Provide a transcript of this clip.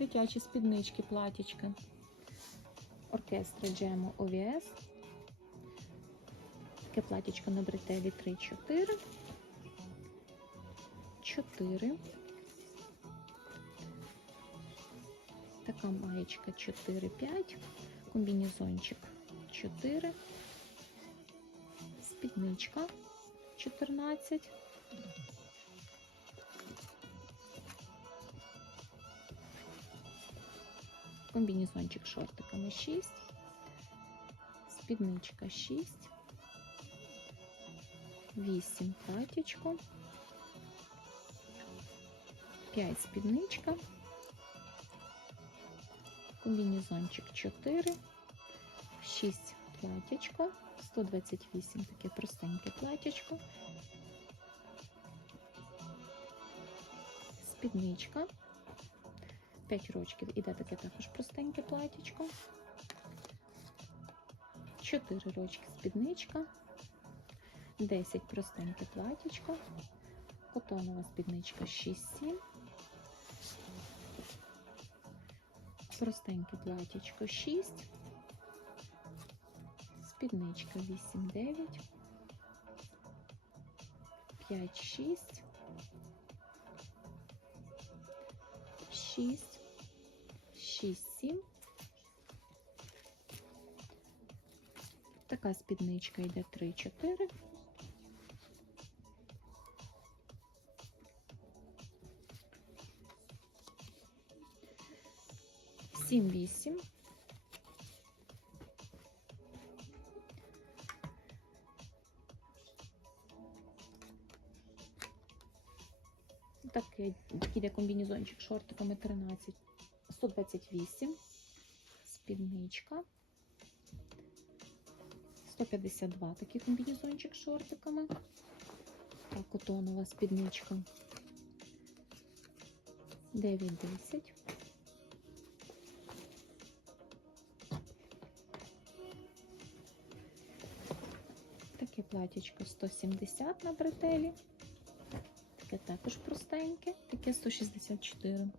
Дитячі спіднички, платічка. Оркестра Джемо ОВС. Таке платічко на бретелі 3-4. 4. Така маєчка 4-5. Комбінезончик 4. Спідничка 14. Комбінезончик шортиками 6. Спідничка 6. 8 платічко. 5 спідничка. Комбінезончик 4. 6 платічко. 128 таке простеньке платічко. Спідничка. 5 рочків іде таке також простеньке платічко. 4 рочки спідничка. 10 простеньке платічко. Котонова спідничка 6-7. Простеньке платічко 6. Спідничка 8-9. 5-6. 6. 6, 7. Така спідничка йде 3, 4. Сім, вісім. Такий йде комбінезончик з шортиками 13. 128, спідничка, 152 такий комбінезончик з шортиками, котонова спідничка, 9-10, таке платічко 170 на бретелі, таке також простеньке, таке 164.